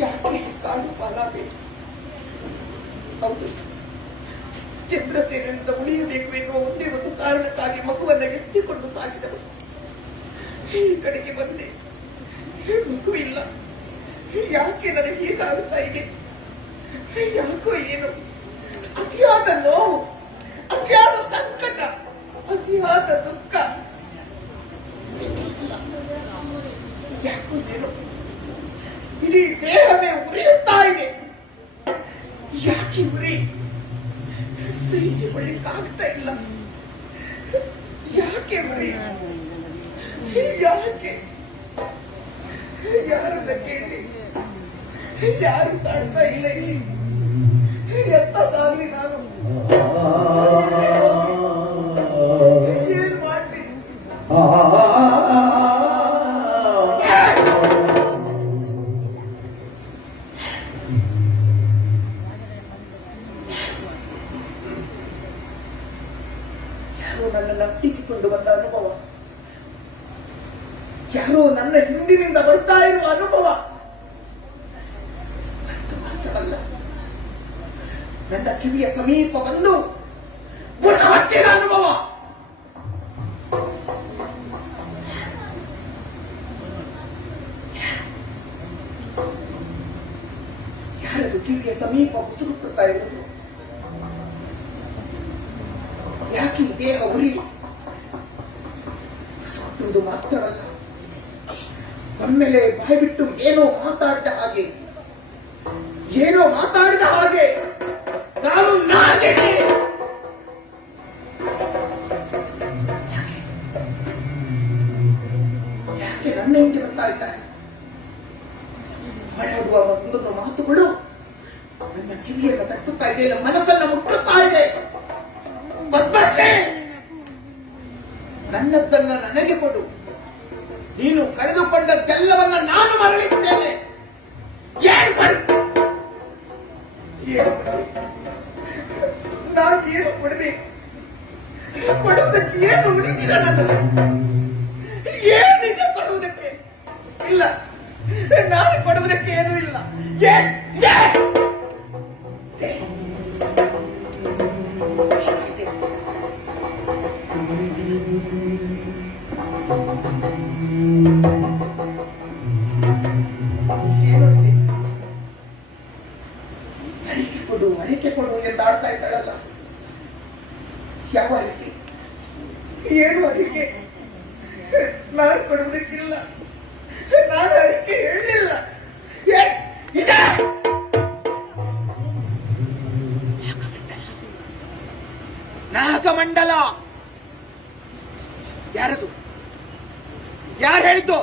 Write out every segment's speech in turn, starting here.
ಯಾಕೆ ಕಾಡು ಪಾಲಾಗಬೇಕು ಹೌದು ಉಳಿಯಬೇಕು ಎನ್ನುವ ಒಂದೇ ಒಂದು ಕಾರಣಕ್ಕಾಗಿ ಮಗುವನ್ನ ಎತ್ತಿಕೊಂಡು ಸಾಗಿದವರು ಈ ಕಡೆಗೆ ಬಂದೆ. ಮಗು ಇಲ್ಲ. ಯಾಕೆ ನನಗೆ ಹೀಗಾಗುತ್ತಾ ಇದೆ? ಯಾಕೋ ಏನು. ಅತಿಯಾದ ನೋವು, ಅತಿಯಾದ ಸಂಕಟ, ಅತಿಯಾದ ದುಃಖ ಇಷ್ಟೇ ಅಲ್ಲ. ಯಾಕೋ ಏನೋ ಇಡೀ ದೇಹವೇ ಉರಿಯುತ್ತಾ ಇದೆ. ಯಾಕೆ ಉರಿ ಸಹಿಸಿಕೊಳ್ಳಿಕ್ಕಾಗ್ತಾ ಇಲ್ಲ? ಯಾಕೆ ಉರಿ? ಯಾಕೆ? ಯಾರನ್ನ ಕೇಳಿ? ಯಾರು ಕಾಣ್ತಾ ಇಲ್ಲ ಇಲ್ಲಿ? ಎತ್ತ ಸಾಗಲಿ ನಾನು? ಯಾರೋ ನನ್ನ ಹಿಂದಿನಿಂದ ಬರ್ತಾ ಇರುವ ಅನುಭವ. ನನ್ನ ಕಿವಿಯ ಸಮೀಪ ಬಂದು ಬುಡ ಅನುಭವ. ಯಾರದು ಕಿವಿಯ ಸಮೀಪ ಮುಸುಗುಟ್ಟುತ್ತಾ ಇರುವುದು? ಯಾಕೆ ಇದೇ ಮುಸುಗುಟ್ಟುವುದು ಮಾತ್ರವಲ್ಲ ಒಮ್ಮೆಲೆ ಬಾಯಿ ಬಿಟ್ಟು ಏನೋ ಮಾತಾಡಿದ ಹಾಗೆ, ಏನೋ ಮಾತಾಡಿದ ಹಾಗೆ ನಾನು ಯಾಕೆ? ನನ್ನ ಹಿಂದೆ ಬರ್ತಾ ಇದ್ದಾರೆ ಮಾತಾಡುವ ಒಂದೊಂದು ಮಾತುಗಳು ನನ್ನ ಕಿವಿಯನ್ನು ತಟ್ಟುತ್ತಾ ಇದೆ, ನನ್ನ ಮನಸ್ಸನ್ನು ಮುಟ್ಟುತ್ತಾ ಇದೆ. ನನ್ನದನ್ನ ನನಗೆ ಕೊಡು. ನೀನು ಕಳೆದುಕೊಂಡದ್ದೆಲ್ಲವನ್ನ ನಾನು ಮರಳಿದ್ದೇನೆ? ನಾನು ಏನು ಕೊಡಬೇಕು ಕೊಡುವುದಕ್ಕೆ ಏನು ಉಳಿದಿದೆ ನನ್ನ ಏನಿದೆ ಕೊಡುವುದಕ್ಕೆ? ಇಲ್ಲ. ನಾನು ಕೊಡುವುದಕ್ಕೆ ಏನು ಇಲ್ಲ. ಕೊಡು, ಅರಿಕೆ ಕೊಡು ಎಂದಾಡ್ತಾ ಇದ್ದಾಳಲ್ಲ. ಯಾವ ಅಡಿಕೆ ಏನು ಅಡಿಕೆ ನಾನು ಕೊಡುವುದಕ್ಕಿಲ್ಲ. ನಾನು ಅರಿಕೆ ಹೇಳಲಿಲ್ಲ. ನಾಗಮಂಡಲ. ಯಾರದು? ಯಾರು ಹೇಳಿದ್ದು?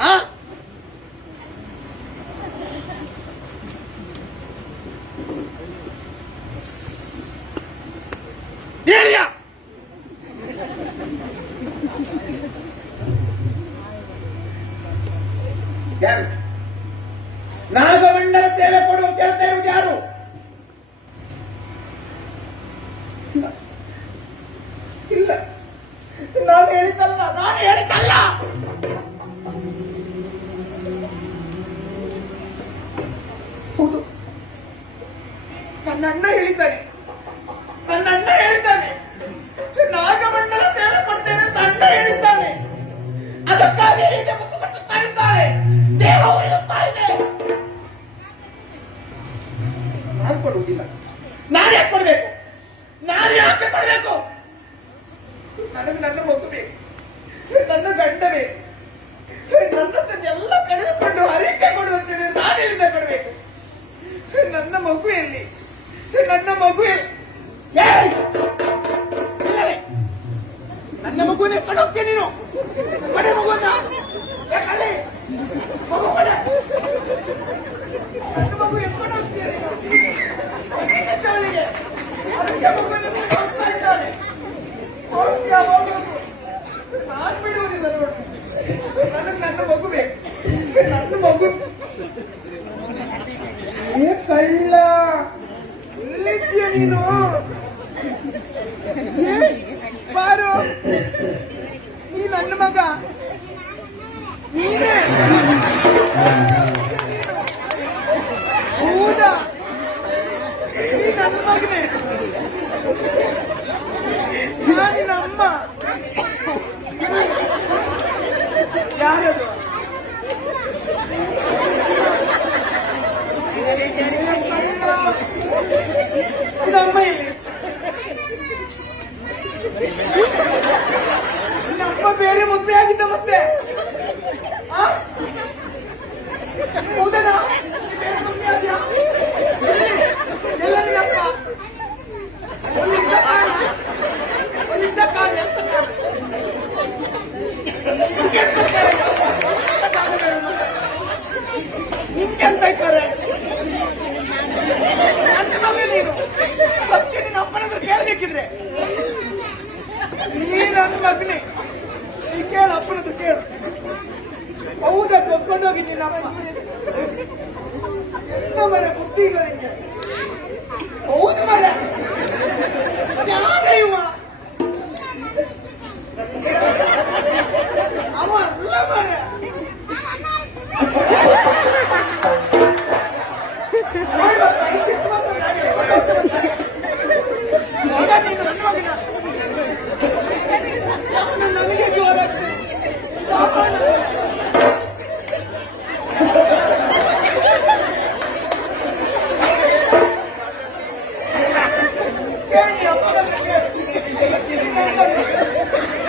ಆ? ನಾಗಮಂಡಲ ಸೇವೆ ಕೊಡು ಅಂತ ಹೇಳ್ತಾ ಇರುವುದು ಯಾರು ಇಲ್ಲ. ಇಲ್ಲ ನಾನು ಹೇಳಿದ್ದಲ್ಲ ನಾನು ಹೇಳಿದ್ದಲ್ಲ ಹೌದು ನನ್ನ ಅಣ್ಣ ಹೇಳಿದ್ದಾನೆ ನನ್ನ ಅಣ್ಣ ಹೇಳಿದ್ದಾನೆ. ನಾಗಮಂಡಲ ಸೇವೆ ಕೊಡ್ತೇನೆ ಅಂತ ಅಣ್ಣ ಹೇಳಿದ್ದಾನೆ. ಅದಕ್ಕಾಗಿ ಹೀಗೆ ಮುಸುಕಟ್ಟುತ್ತಾ ಇದ್ದಾಳೆ. ದೇಹ ಉರಿಯುತ್ತಾ ಇದೆ. ನಾನು ಕೊಡುವುದಿಲ್ಲ. ನಾನು ಯಾಕೆ ಕೊಡ್ಬೇಕು? ನಾನು ಯಾಕೆ ಕೊಡ್ಬೇಕು? ನನಗೆ ನನ್ನ ಮಗು ಬೇಕು. ನನ್ನ ಗಂಡ ಬೇಕು ನನ್ನದನ್ನೆಲ್ಲ ಕಳೆದುಕೊಂಡು ಹರಿಕೆ ಕೊಡುವಂತೇಳಿ ನಾನು ಹೇಳಿದ ಕೊಡಬೇಕು. ನನ್ನ ಮಗು ಎಲ್ಲಿ? ನನ್ನ ಮಗು ಎಲ್ಲಿ? ನನ್ನ ಮಗುನೇ ಕಡೋಗ್ತೀಯ ನೀನು. ಕಡೆ ಮಗುವನ್ನ! ಮಗು ಕೊಡೆ. ನನ್ನ ಮಗು. ಅದಕ್ಕೆ ಮಗುವನ್ನು ನೀನು ನನ್ನ ನನ್ನ ಮಗು. ಕಳ್ಳ. ನೀನು? ಏ, ಬಾರು ನೀ ನನ್ನ ಮಗ ಮಗ ನೀನೇ ಹೌದಾ ನೀ ನನ್ನ ಮಗನೇ ನಾನು ನಿನ್ನ ಅಮ್ಮ ಯಾರದು ಇದು ಅಮ್ಮ ಇಲ್ಲಿ ನಿನ್ನ ಅಮ್ಮ ಬೇರೆ ಮದುವೆ ಆಗಿದ್ದ ಮತ್ತೆ? ಹೌದಣ್ಣ? ನಿಂಗೆಂತ ಇದ್ದಾರೆ ನನ್ನ ಕೇಳ್ಬೇಕಿದ್ರೆ. ನೀ ನನ್ನ ಮಗನೇ. ನೀ ಕೇಳ ಅಪ್ಪನದು ಕೇಳು. ಹೌದಾ ಕೊಟ್ಕೊಂಡೋಗಿ ನಿನ್ನ ಅಮ್ಮ ಎಂತ ಮನೆ ಬುದ್ಧಿ ಹೌದು ಮರೆ ಯಾರ ಇವ ಅವ ಅಲ್ಲ ಮರೆ ನೋಡ ನೀನು ನನ್ನ ಮಗನ. ನಾನು ನನಗೆ ಜ್ವರ ಕೇಳಿ ಅಪ್ಪನ ಕೇಳಿ.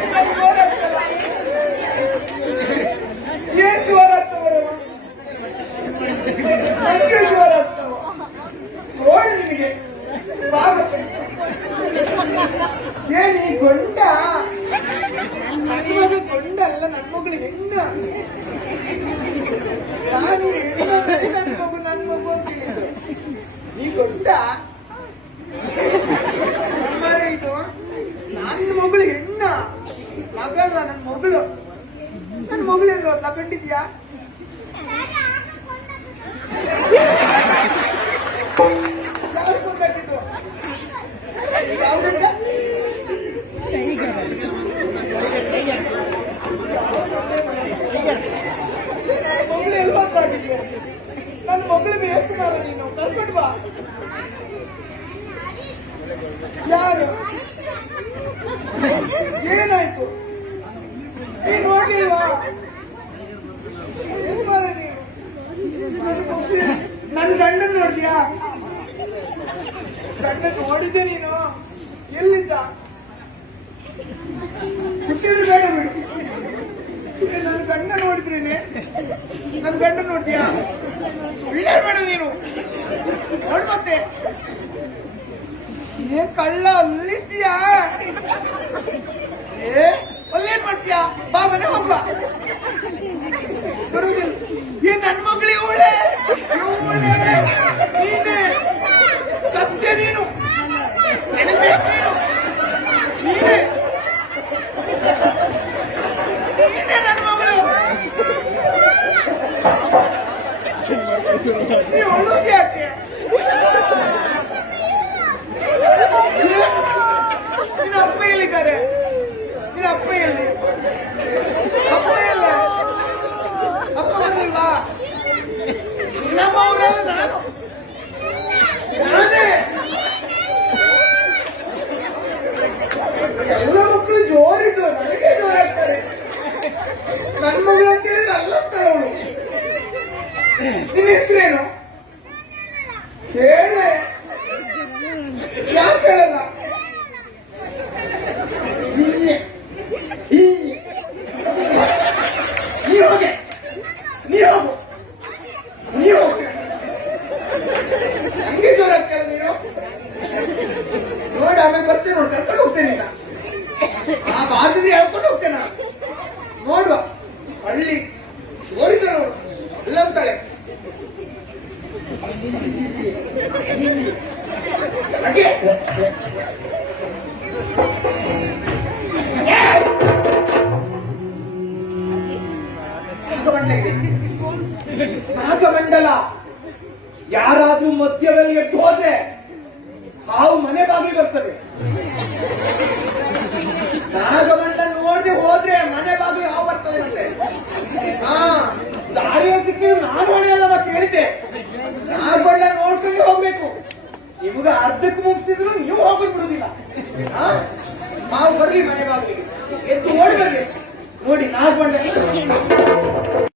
ನಂಗೆ ಜ್ವರ ಆಗ್ತದ. ಏನ್ ಜ್ವರ ಆಗ್ತವರವ ನನಗೆ ಜ್ವರ ಆಗ್ತವ ನೋಡಿ ನಿನಗೆ ಬಾಗುತ್ತೆ ಏನ್ ಈ ಗೊಂಡ ನನ್ನ ಮಗ ಗೊಂಡ ಅಲ್ಲ ನನ್ನ ಮಗಳು ಹೆಣ್ಣ ನಾನು ನನ್ನ ಮಗು ನನ್ನ ಮಗು ಅಂತ ಹೇಳಿದ್ರು ಗೊಂಡ ನಮ್ಮರೇ ಇದು ನನ್ನ ಮಗಳು ಹೆಣ್ಣ. ಮಗಲ್ಲ ನನ್ನ ಮಗಳು? ನನ್ನ ಮಗಳು ಎಲ್ಲ ತಗೊಂಡಿದ್ಯಾ ಯಾರು ಕೊಂದಾಕಿದ್ದು ಯಾವ ಗಂಡ ಮಗಳು ಎಲ್ಲ ಹಾಕಿದ್ಯೋ ನನ್ನ ಮಗಳು ಬೇಕು ಮಾರ ನೀನು ಕರ್ಕೊಂಡು ಬಾ ಯಾರು ಏನಾಯ್ತು? ನೀನು ನನ್ನ ಗಂಡನ್ ನೋಡಿದ್ಯಾ? ಗಂಡ ನೋಡಿದ್ದೆ ನೀನು. ಎಲ್ಲಿದ್ದ? ಬೇಡ ಬಿಡು. ನನ್ನ ಗಂಡ ನೋಡಿದ್ರೇನೆ? ನನ್ನ ಗಂಡ ನೋಡಿದ್ಯಾ? ಸುಳ್ಳೇ ಬೇಡ ನೀನು. ನೋಡ್ ಮತ್ತೆ. ಏನ್ ಕಳ್ಳ ಅಲ್ಲಿದ್ದೀಯಾ ಏ ಅಲ್ಲೇನ್ ಮಾಡ್ತೀಯಾ? ಬಾ ಮನೆ ಹೋಗ ಬರುದಿಲ್ಲ. ಏನ್ ನನ್ನ ಮಗಳು ಇವಳೆ ನೀನೆ ಸತ್ಯ ನೀನು ನೆನಪೇಕ್ ನೀನು ನೀನೆ ನೀನೇ ನನ್ನ ಮಗಳು ನೀವು ಅಳುವುದು ಯಾಕೆ ನಿನ್ನ ಅಪ್ಪ ಎಲ್ಲಿದ್ದಾರೆ ನಿನ್ನ ಅಪ್ಪ ಎಲ್ಲಿ ಅಪ್ಪ ಎಲ್ಲ ಅಪ್ಪ ಬಂದಿಲ್ವಾ ನಿನ್ನಮ್ಮವರೆಲ್ಲ ನಾನು ನಾನೇ ಎಲ್ಲ ಮಕ್ಕಳು ಜೋರಿದ್ದು ನನಗೆ ಜೋರಾಗ್ತಾರೆ ನನ್ನ ಮಗಳು ಅಂತ ಹೇಳಿದ್ರೆ ಅಲ್ಲ ಅವಳು. ನಿನ್ನ ಹೆಸರೇನು? ಹೇಳ. ಯಾಕೆ ನಾಗಮಂಡಲ ಯಾರಾದ್ರೂ ಮಧ್ಯದಲ್ಲಿ ಎದ್ದು ಹೋದ್ರೆ ಹಾವು ಮನೆ ಬಾಗಿ ಬರ್ತದೆ. ನಾಗಮಂಡಲ ನೋಡದೆ ಹೋದ್ರೆ ಮನೆ ಬಾಗಿ ಹಾವು ಬರ್ತದೆ ಮತ್ತೆ. ಹಾ, ದಾರಿಯಲ್ಲಿ ಸಿಕ್ಕಿದ್ರು ನಾಗೋಣೆ ಅಲ್ಲ ಮತ್ತೆ ಹೇಳಿದ್ದೆ. ನಾಗೋಣ ನಿಮ್ಗ ಅರ್ಧಕ್ಕೆ ಮುಗಿಸಿದ್ರು ನೀವು ಹೋಗಿ ಬಿಡುದಿಲ್ಲ? ನಾವು ಬರ್ಲಿ ಮನೆ ಬಾಗಿಲಿಗೆ. ಎದ್ದು ಓಡಿ ಬರ್ಲಿ ನೋಡಿ ನಾಗೊಂಡ